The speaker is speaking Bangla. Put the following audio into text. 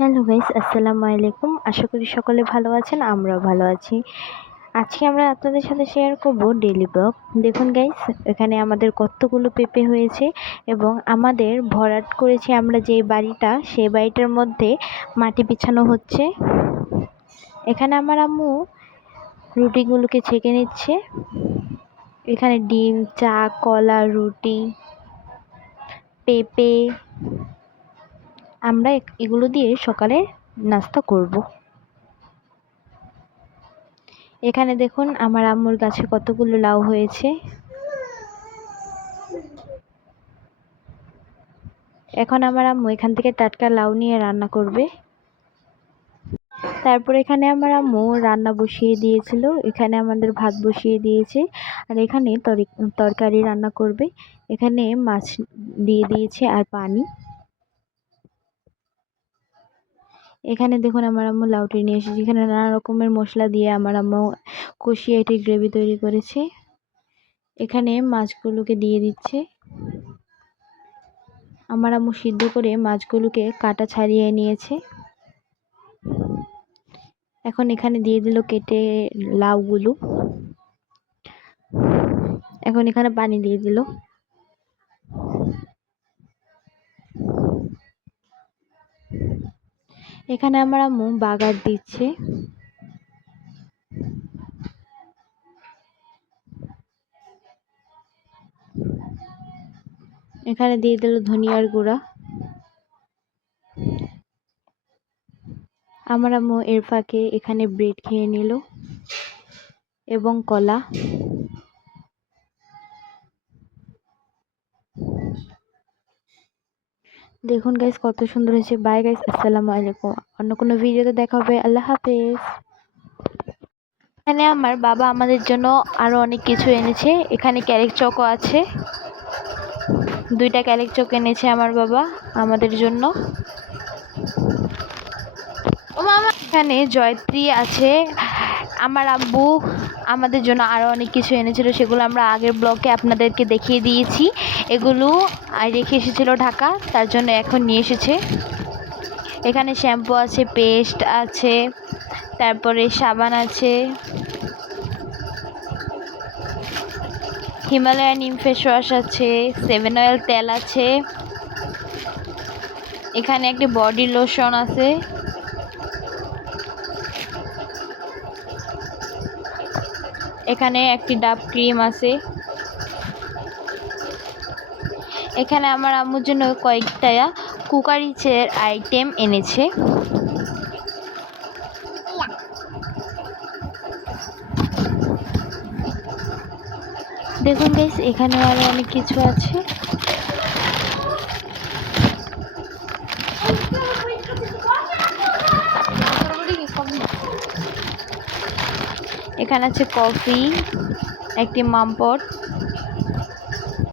হ্যালো গাইস, আসসালামু আলাইকুম। আশা করি সকলে ভালো আছেন, আমরাও ভালো আছি। আজকে আমরা আপনাদের সাথে শেয়ার করব ডেলি ব্লগ দেখুন গাইস এখানে আমাদের কতগুলো পেঁপে হয়েছে এবং আমাদের ভরাট করেছি আমরা যে বাড়িটা, সেই বাড়িটার মধ্যে মাটি বিছানো হচ্ছে। এখানে আমার আম্মু রুটিগুলোকে ছেঁকে নিচ্ছে। এখানে ডিম, চা, কলা, রুটি, পেঁপে আমরা এগুলো দিয়ে সকালে নাস্তা করব। এখানে দেখুন আমার আম্মুর গাছে কতগুলো লাউ হয়েছে। এখন আমার আম্মু এখান থেকে টাটকা লাউ নিয়ে রান্না করবে। তারপর এখানে আমার আম্মু রান্না বসিয়ে দিয়েছিল, এখানে আমাদের ভাত বসিয়ে দিয়েছে, আর এখানে তরকারি রান্না করবে। এখানে মাছ দিয়ে দিয়েছে আর পানি। এখানে দেখুন আমার আম্মু লাউটি নিয়ে এসেছি। এখানে নানা রকমের মশলা দিয়ে আমার আম্মু কষিয়ে এটি গ্রেভি তৈরি করেছে। এখানে মাছগুলোকে দিয়ে দিচ্ছে। আমার আম্মু সিদ্ধ করে মাছগুলোকে কাটা ছাড়িয়ে নিয়েছে। এখন এখানে দিয়ে দিল কেটে লাউগুলো। এখন এখানে পানি দিয়ে দিল। এখানে আমার আম্মু বাগার দিচ্ছে। এখানে দিয়ে দিল ধনিয়ার গুঁড়া। আমার আম্মু এর ফাঁকে এখানে ব্রেড খেয়ে নিল এবং কলা। দেখুন গাইস কত সুন্দর হয়েছে। বাই গাইস আসসালামু আলাইকুম। অন্য কোনো ভিডিওতে দেখা হবে। আল্লাহ হাফেজ। এখানে আমার বাবা আমাদের জন্য আরও অনেক কিছু এনেছে। এখানে ক্যারেক চকও আছে। দুইটা ক্যারেক চক এনেছে আমার বাবা আমাদের জন্য। এখানে জয়ত্রী আছে। আমার আব্বু আমাদের জন্য আরও অনেক কিছু এনেছিল, সেগুলো আমরা আগের ব্লকে আপনাদেরকে দেখিয়ে দিয়েছি। এগুলো রেখে এসেছিল ঢাকা, তার জন্য এখন নিয়ে এসেছে। এখানে শ্যাম্পু আছে, পেস্ট আছে, তারপরে সাবান আছে। হিমালয়ান নিম ফেস ওয়াশ আছে, সেভেন অয়েল তেল আছে। এখানে একটি বডি লোশন আছে। এখানে একটি ডাব ক্রিম আছে। এখানে আমার আম্মুর জন্য কয়েকটা কুকারিচের আইটেম এনেছে। দেখুন গাইস এখানে আরও অনেক কিছু আছে। এখানে আছে কফি একটি মামপট